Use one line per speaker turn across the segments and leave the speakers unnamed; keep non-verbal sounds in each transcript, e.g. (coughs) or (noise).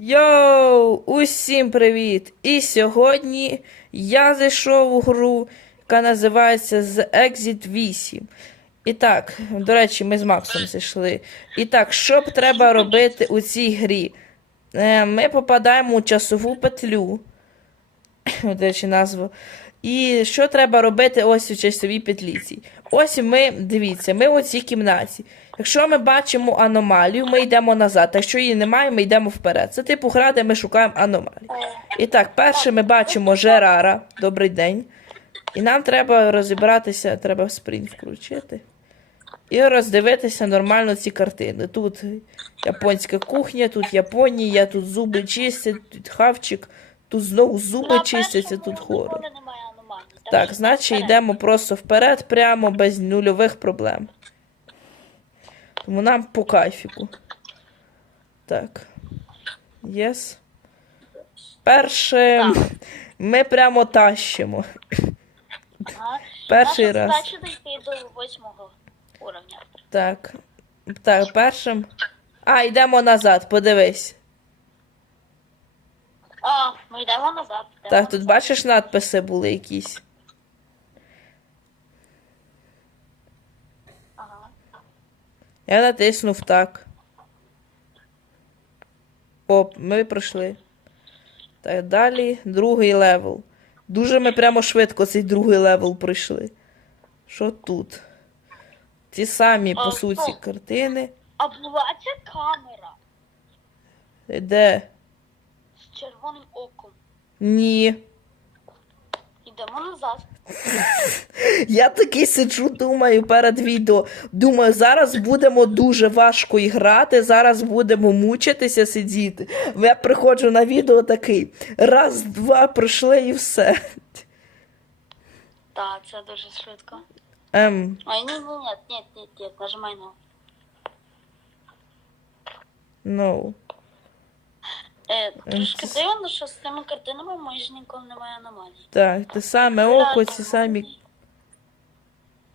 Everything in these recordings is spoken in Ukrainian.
Йоу, усім привіт! І сьогодні я зайшов у гру, яка називається The Exit 8. І так, до речі, ми з Максом зайшли. І так, що б треба робити у цій грі? Е, Ми попадаємо у часову петлю. (coughs) До речі, назву. І що треба робити ось у часовій петлі цій? Ось ми, дивіться, ми у цій кімнаті. Якщо ми бачимо аномалію, ми йдемо назад. Якщо її немає, ми йдемо вперед. Це типу гра, де ми шукаємо аномалію. І так, перше ми бачимо Жерара. Добрий день. І нам треба розібратися, треба спринт включити. І роздивитися нормально ці картини. Тут японська кухня, тут Японія, тут зуби чистять, тут хавчик, тут знову зуби чистяться, тут хорор. Так, значить йдемо просто вперед, прямо без нульових проблем. Тому нам по кайфіку. Так. Єс. Перше. Ми прямо тащимо.
Ага.
Перший
Наша
раз.
задача дійти до восьмого уровня.
Так. Так, першим. А, йдемо назад, подивись.
А, ми йдемо назад. йдемо
Так, тут
назад.
бачиш надписи були якісь.
Ага.
Я натиснув так. Оп, ми пройшли. Так, далі другий левел. Дуже ми прямо швидко цей другий левел пройшли. Що тут? Ті самі, по суті,
стоп.
картини.
А була ця камера
Де?
з червоним оком.
Ні.
Йдемо назад.
Я такий сиджу, думаю, перед відео. Думаю, зараз будемо дуже важко грати, зараз будемо мучитися сидіти. Я приходжу на відео такий. Раз, два, пройшли і все.
Так, це дуже швидко.
Ем,
Ой, ні, ні, ні, ні, ні, ні, нажимай на.
ну.
Е, трошки дивно, що з цими картинами майже ніколи немає аномалій.
Так, те саме око, ці самі,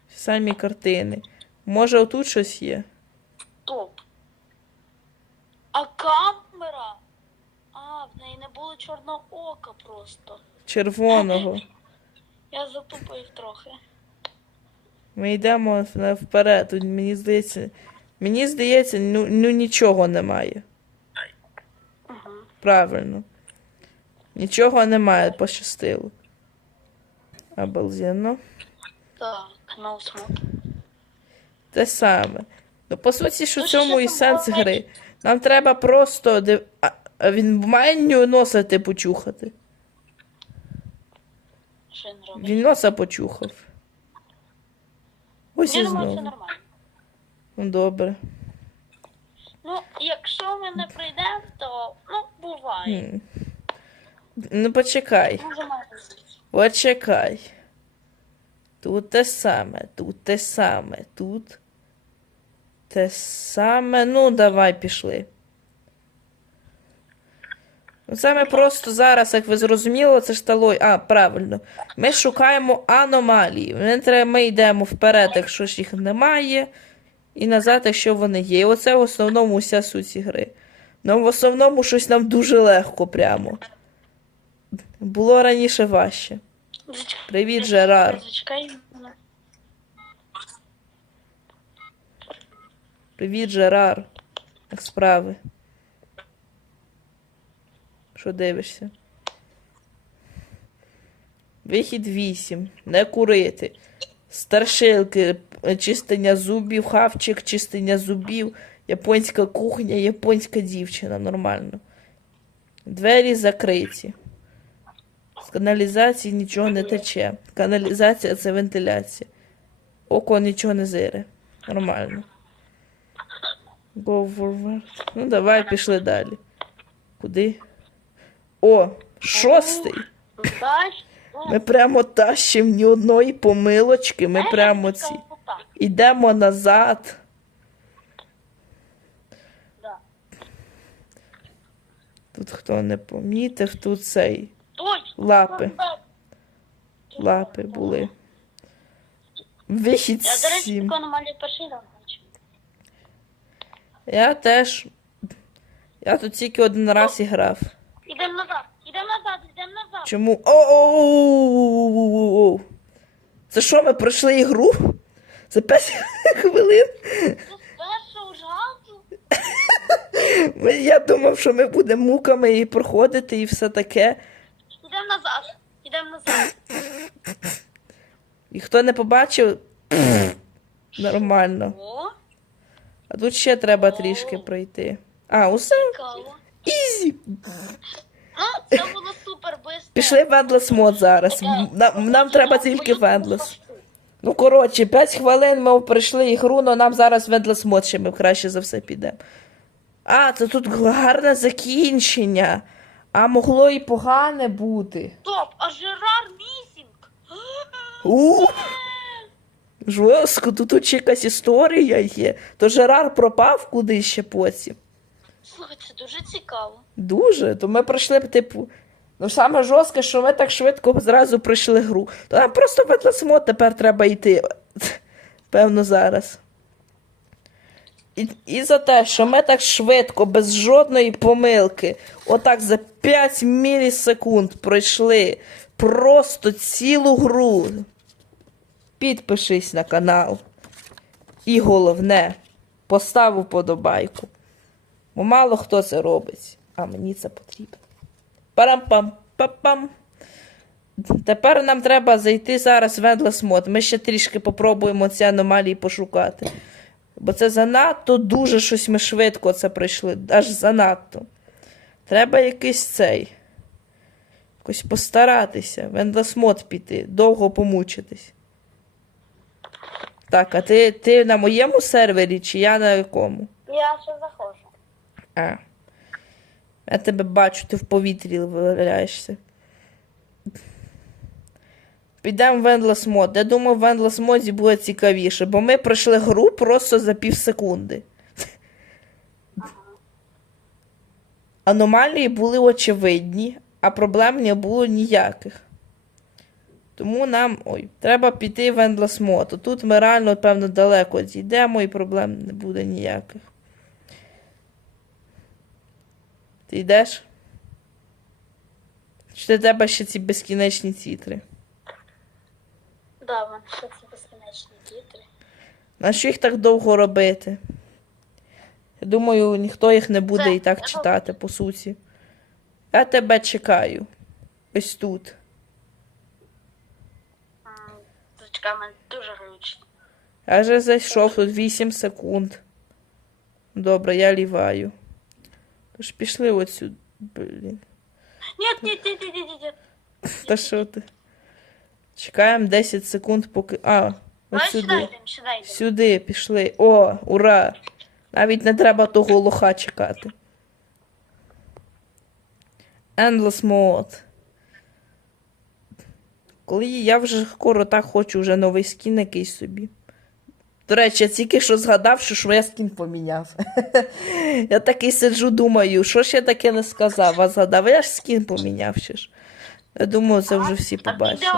ці самі картини. Може, отут щось є?
Топ. А камера? А, в неї не було чорного ока просто.
Червоного.
Я затупив трохи.
Ми йдемо вперед. Тут, Мені здається, мені здається, ну, ну нічого немає. Правильно. Нічого немає, пощастило. Обалденно.
Так, no smoke.
Те саме. Ну, по суті, що в
Ну,
цьому і сенс гри. Нам треба просто. див- А, він має носа ти почухати.
Що він робить?
Він носа почухав. Ось
Я
і
думаю, це
знову.
нормально.
Ну, добре.
Ну, якщо ми не прийдемо, буває.
Ну, почекай. Почекай. Тут те саме, тут те саме, тут те саме. Ну, давай пішли. Ну, Це ми просто зараз, як ви зрозуміли, це ж талой. А, правильно. Ми шукаємо аномалії. Ми, треба, ми йдемо вперед, якщо ж їх немає, і назад, якщо вони є. І оце в основному вся суть цієї Ну, в основному щось нам дуже легко прямо. Було раніше важче. Привіт, Жерар. Привіт, Жерар. Як справи? Що дивишся? Вихід 8. Не курити. Старшилки, чистення зубів, хавчик, чистення зубів, японська кухня, японська дівчина. Нормально. Двері закриті. З каналізації нічого не тече. Каналізація це вентиляція. Око нічого не зире. Нормально. Go forward. Ну, давай пішли далі. Куди? О, шостий. Ми прямо тащимо ні одної помилочки. Ми прямо ці. Йдемо назад.
Да.
Тут хто не помітив, тут цей лапи. Лапи були. Вихід сім. Я теж Я тут тільки один раз і грав.
Ідемо назад, ідемо назад, ідемо назад.
Чому? О-о-о-о-о-о-о! Це що, ми пройшли ігру? За 5 (laughs) хвилин?
Разу. (laughs)
Я думав, що ми будемо муками і проходити і все таке.
Ідемо назад, ідемо назад.
І хто не побачив, нормально. А тут ще треба трішки пройти. А, усе ізі.
Ну, це було супер.
Пішли в Endless мод зараз. Нам, нам треба тільки в Endless. Ну, коротше, 5 хвилин ми пройшли ігру, але нам зараз в Endless ще ми краще за все підемо. А, це тут гарне закінчення. А могло і погане бути.
Стоп, а Жерар місінг.
У! Жорстко, тут, тут ще якась історія є. То Жерар пропав куди ще потім.
Слухай, це дуже цікаво.
Дуже. То ми пройшли б, типу. Ну, саме жорстке, що ми так швидко зразу пройшли гру. То нам просто в тепер треба йти. Певно, зараз. І, і за те, що ми так швидко, без жодної помилки, отак за 5 мілісекунд пройшли просто цілу гру. Підпишись на канал. І головне, постав уподобайку. Бо мало хто це робить, а мені це потрібно. Парам-пам-пам-пам. Тепер нам треба зайти зараз в Endless Mode. Ми ще трішки попробуємо ці аномалії пошукати. Бо це занадто дуже щось ми швидко це пройшли. Аж занадто. Треба якийсь цей. Якось постаратися. В Endless Mode піти, довго помучитись. Так, а ти, ти на моєму сервері чи я на якому?
Я ще заходжу.
А. Я тебе бачу, ти в повітрі валяєшся. Підемо в Endless Mode. Я думаю, в Endless Mode буде цікавіше, бо ми пройшли гру просто за пів секунди. Аномалії були очевидні, а проблем не було ніяких. Тому нам ой, треба піти в Endless Mode. Тут ми реально, певно, далеко зійдемо і проблем не буде ніяких. Ти йдеш? Чи для тебе ще ці безкінечні тітри?
Да, в мене ще це безкінечні тітри.
Нащо їх так довго робити? Я думаю, ніхто їх не буде
Це-
і так читати, по суті. Я тебе чекаю. Ось тут.
М, Зачекай, мене дуже глючить.
Я вже зайшов тут 8 секунд. Добре, я ліваю. Тож пішли оцю. Блін.
Ні, ні, ні, ні, ні, ні.
Та що ти? Чекаємо 10 секунд, поки. А,
Давай сюди
сюди.
йдемо, сюди йдемо.
Сюди пішли. О, ура! Навіть не треба того лоха чекати. Endless Mode. Коли я вже скоро так хочу вже новий скін якийсь собі. До речі, я тільки що згадав, що я скін поміняв. (laughs) я такий сиджу, думаю, що ж я таке не сказав, а згадав, я ж скін поміняв ще ж. Я думаю, це вже всі побачили.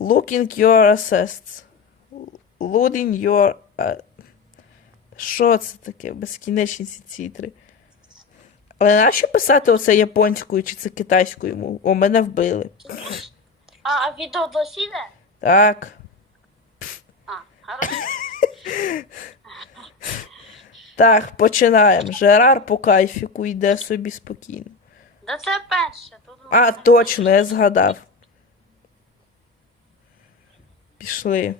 Looking your assists. Loading your. е, Що це таке? Безкінечні ці цітри. Але нащо писати оце японською чи це китайською мовою? О, мене вбили.
А, а відео досі йде?
Так. Так, починаємо. Жерар по кайфіку йде собі спокійно.
Да це перше. Тут
А, точно, я згадав. Пішли.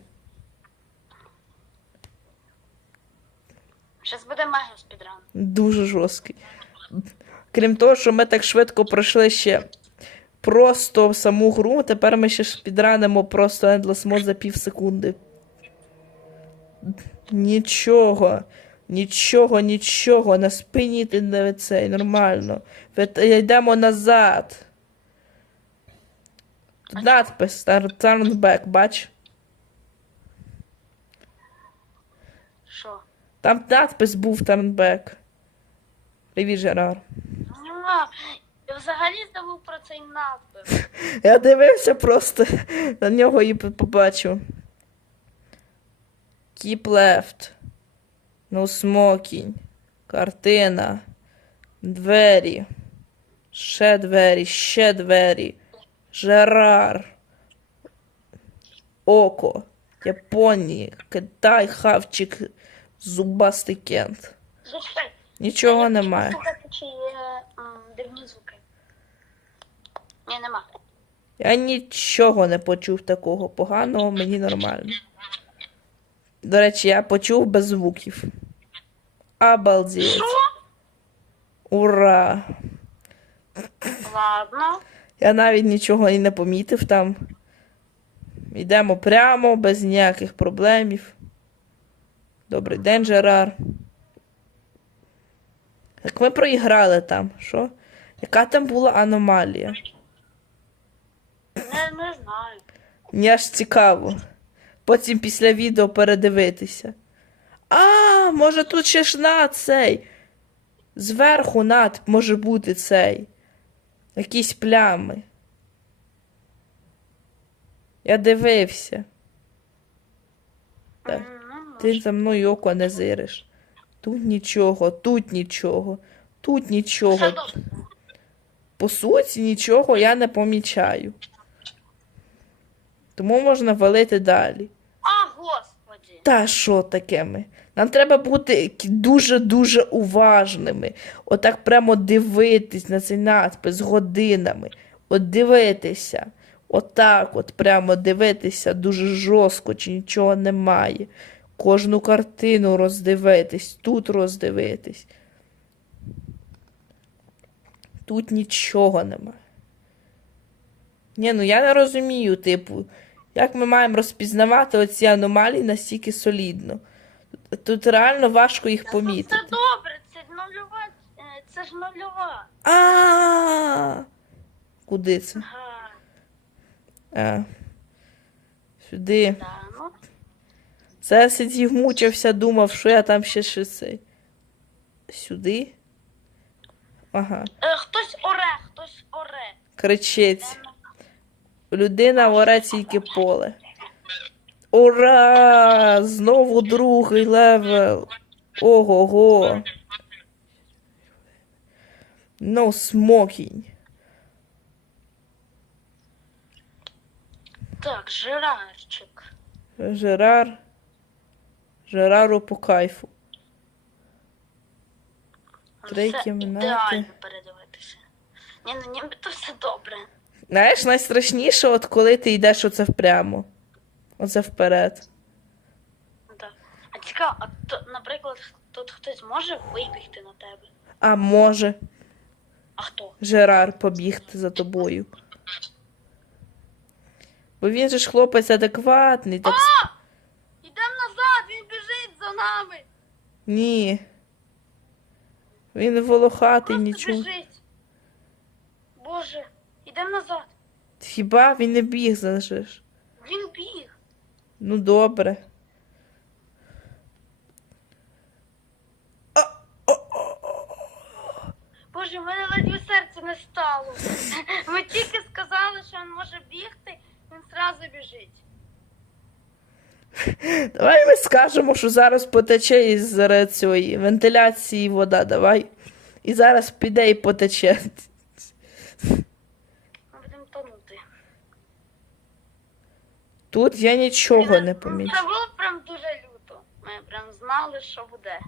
Щас буде мега спідран.
Дуже жорсткий. Крім того, що ми так швидко пройшли ще просто саму гру, тепер ми ще ж підранимо просто Endless Mode за пів секунди. Нічого, нічого, нічого. На спині ти не цей, нормально. Йдемо назад. Надпис Turn back, бач?
Що?
Там надпис був turn back. Привіт, Жерар.
Я взагалі забув про цей надпис. (laughs)
Я дивився просто на нього і побачив. Keep left. No smoking. Картина. Двері. Ще двері, ще двері. Жерар. Око. Японія. Китай, хавчик, зубастий кент. Нічого немає.
чи є дивні звуки. Ні, нема.
Я нічого не почув такого поганого, мені нормально. До речі, я почув без звуків. Обалдеть.
Що?
Ура!
Ладно.
Я навіть нічого і не помітив там. Йдемо прямо, без ніяких проблемів. Добрий день, Жерар. Як ми проіграли там, що? Яка там була аномалія?
Не, не знаю.
Мені аж цікаво. Потім після відео передивитися. А, може тут ще ж над цей. Зверху над може бути цей. Якісь плями. Я дивився. Так. Ти за мною око не зириш. Тут нічого, тут нічого, тут нічого. По суті, нічого я не помічаю. Тому можна валити далі. Та що таке? Нам треба бути дуже-дуже уважними. Отак прямо дивитись на цей надпис годинами. От дивитися. Отак, от прямо дивитися дуже жорстко, чи нічого немає. Кожну картину роздивитись, тут роздивитись. Тут нічого немає. Ні, ну я не розумію, типу, як ми маємо розпізнавати оці аномалії настільки солідно. Тут реально важко їх помітити.
Все добре, це нульова. е, Це ж нульова.
А. Куди це? А. Сюди.
Ну.
Це я сидів, мучився, думав, що я там ще щось. Сюди. Ага.
Е, хтось оре, хтось оре.
Кричить. Людина оре тільки поле. Ура! Знову другий левел. Ого-го. No smoking.
Так, жирарчик.
Жерар. Жерару по кайфу. Три
Все
кімнати.
Ідеально передивитися. Ні, ну нібито все добре.
Знаєш, найстрашніше, от коли ти йдеш оце впрямо. Оце вперед.
Так. А цікаво, а то, наприклад, тут хтось може вибігти на тебе?
А може
А хто?
Жерар побігти за тобою. Бо він же ж хлопець адекватний, так. с-
Ідемо назад, він біжить за нами.
Ні. Він волохатий,
Просто
нічого.
біжить. Боже, ідемо назад.
Хіба він не біг за же ж?
Він біг.
Ну добре.
Боже, в мене ледве серце не стало. (laughs) Ми тільки сказали, що він може бігти, він зразу біжить. (laughs)
Давай ми скажемо, що зараз потече із цієї вентиляції вода, давай. І зараз піде і потече. (laughs)
Ми будемо тонути.
Тут я нічого не
Це було прям дуже люто. Ми прям знали, що буде.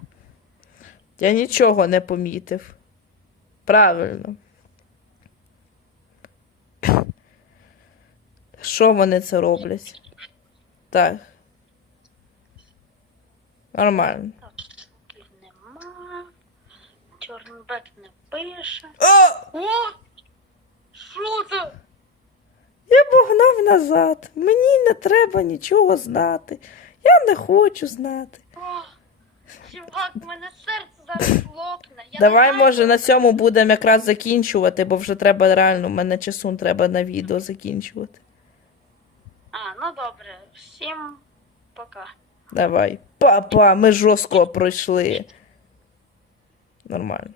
Я нічого не помітив. Правильно. Що вони це роблять? Так. Нормально.
Так, нема. Чорнбек не пише.
О!
О! Що це?
Назад. Мені не треба нічого знати. Я не хочу знати.
Чувак, мене серце зараз лопне. Я
Давай,
не знаю,
може, на цьому будемо якраз закінчувати, бо вже треба реально, в мене часу треба на відео закінчувати.
А, ну добре. Всім пока.
Давай. Папа, ми жорстко пройшли. Нормально.